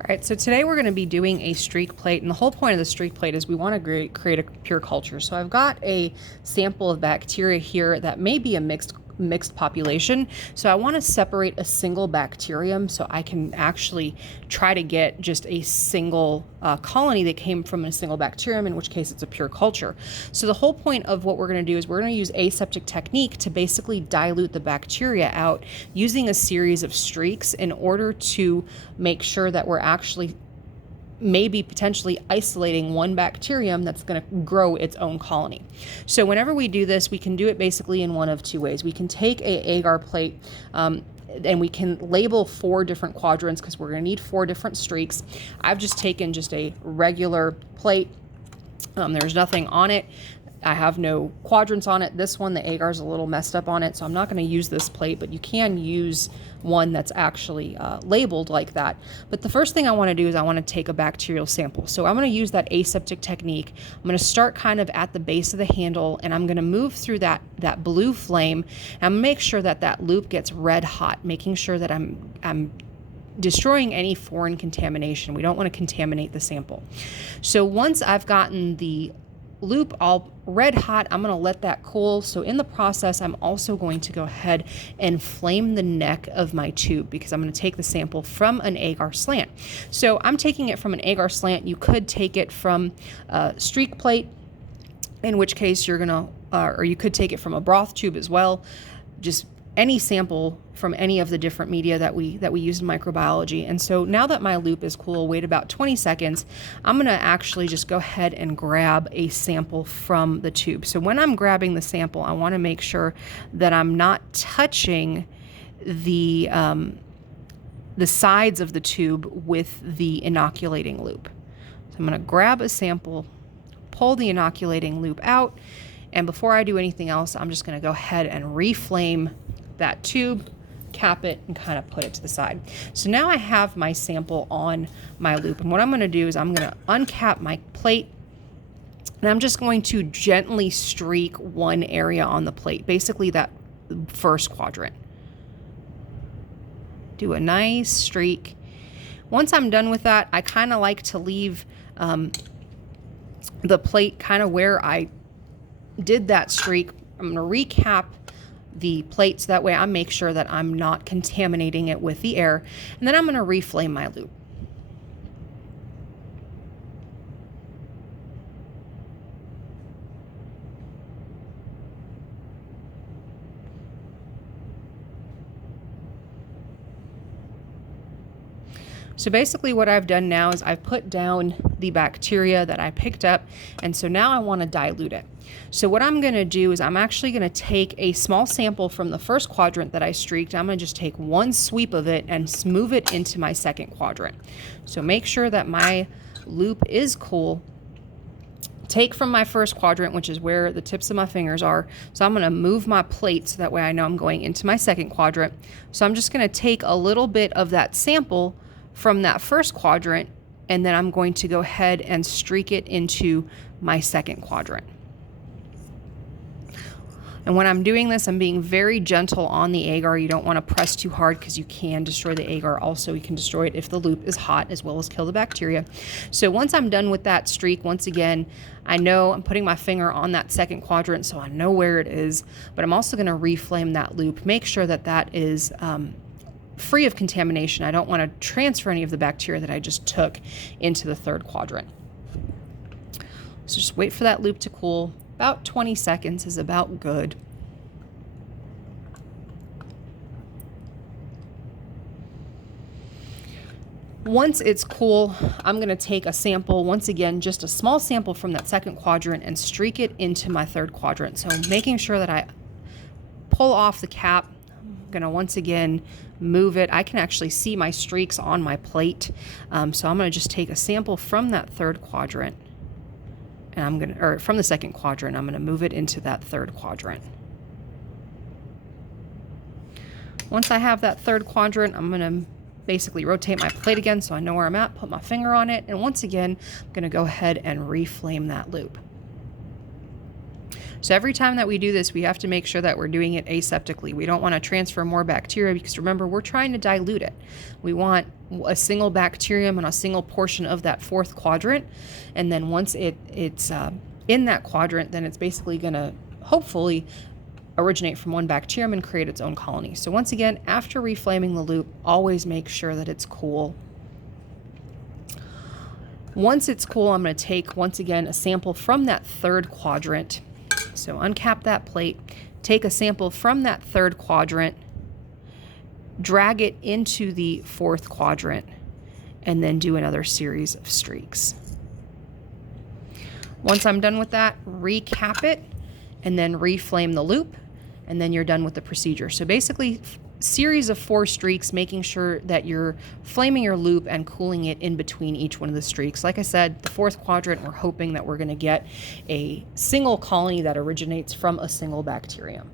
All right, so today we're going to be doing a streak plate, and the whole point of the streak plate is we want to create a pure culture. So I've got a sample of bacteria here that may be a mixed population. So I want to separate a single bacterium so I can actually try to get just a single colony that came from a single bacterium, in which case it's a pure culture. So the whole point of what we're going to do is we're going to use aseptic technique to basically dilute the bacteria out using a series of streaks in order to make sure that we're actually maybe potentially isolating one bacterium that's going to grow its own colony. So whenever we do this, we can do it basically in one of two ways. We can take a agar plate and we can label 4 different quadrants because we're going to need 4 different streaks. I've just taken just a regular plate. There's nothing on it. I have no quadrants on it. This one, the agar is a little messed up on it, so I'm not going to use this plate, but you can use one that's actually labeled like that. But the first thing I want to do is I want to take a bacterial sample. So I'm going to use that aseptic technique. I'm going to start kind of at the base of the handle, and I'm going to move through that blue flame, and I'm going to make sure that that loop gets red hot, making sure that I'm destroying any foreign contamination. We don't want to contaminate the sample. So once I've gotten the loop all red hot, I'm going to let that cool. So in the process, I'm also going to go ahead and flame the neck of my tube because I'm going to take the sample from an agar slant. So I'm taking it from an agar slant. You could take it from a streak plate, in which case you're going to, or you could take it from a broth tube as well. Just any sample from any of the different media that we use in microbiology. And so now that my loop is cool, wait about 20 seconds, I'm going to actually just go ahead and grab a sample from the tube. So when I'm grabbing the sample, I want to make sure that I'm not touching the sides of the tube with the inoculating loop. So I'm going to grab a sample, pull the inoculating loop out, and before I do anything else, I'm just going to go ahead and reflame that tube, cap it, and kind of put it to the side. So now I have my sample on my loop, and what I'm going to do is I'm going to uncap my plate, and I'm just going to gently streak one area on the plate, basically that first quadrant. Do a nice streak. Once I'm done with that, I kind of like to leave the plate kind of where I did that streak. I'm going to recap the plate so that way I make sure that I'm not contaminating it with the air, and then I'm going to reflame my loop. So basically what I've done now is I've put down the bacteria that I picked up, and so now I want to dilute it. So what I'm going to do is I'm actually going to take a small sample from the first quadrant that I streaked. I'm going to just take one sweep of it and move it into my second quadrant. So make sure that my loop is cool. Take from my first quadrant, which is where the tips of my fingers are. So I'm going to move my plate so that way I know I'm going into my second quadrant. So I'm just going to take a little bit of that sample from that first quadrant, and then I'm going to go ahead and streak it into my second quadrant. And when I'm doing this, I'm being very gentle on the agar. You don't want to press too hard because you can destroy the agar. Also, you can destroy it if the loop is hot, as well as kill the bacteria. So once I'm done with that streak, once again, I know I'm putting my finger on that second quadrant, so I know where it is, but I'm also going to reflame that loop. Make sure that that is free of contamination. I don't want to transfer any of the bacteria that I just took into the third quadrant. So just wait for that loop to cool. About 20 seconds is about good. Once it's cool, I'm going to take a sample, once again, just a small sample from that second quadrant, and streak it into my third quadrant. So making sure that I pull off the cap. I'm going to once again move it. I can actually see my streaks on my plate. So I'm going to just take a sample from that third quadrant, and from the second quadrant, I'm going to move it into that third quadrant. Once I have that third quadrant, I'm going to basically rotate my plate again so I know where I'm at, put my finger on it, and once again, I'm going to go ahead and reflame that loop. So every time that we do this, we have to make sure that we're doing it aseptically. We don't want to transfer more bacteria because remember, we're trying to dilute it. We want a single bacterium on a single portion of that fourth quadrant. And then once it's in that quadrant, then it's basically going to hopefully originate from one bacterium and create its own colony. So once again, after reflaming the loop, always make sure that it's cool. Once it's cool, I'm going to take, once again, a sample from that third quadrant. So uncap that plate, take a sample from that third quadrant, drag it into the fourth quadrant, and then do another series of streaks. Once I'm done with that, recap it, and then reflame the loop, and then you're done with the procedure. So basically, series of 4 streaks, making sure that you're flaming your loop and cooling it in between each one of the streaks. Like I said, the fourth quadrant, we're hoping that we're going to get a single colony that originates from a single bacterium.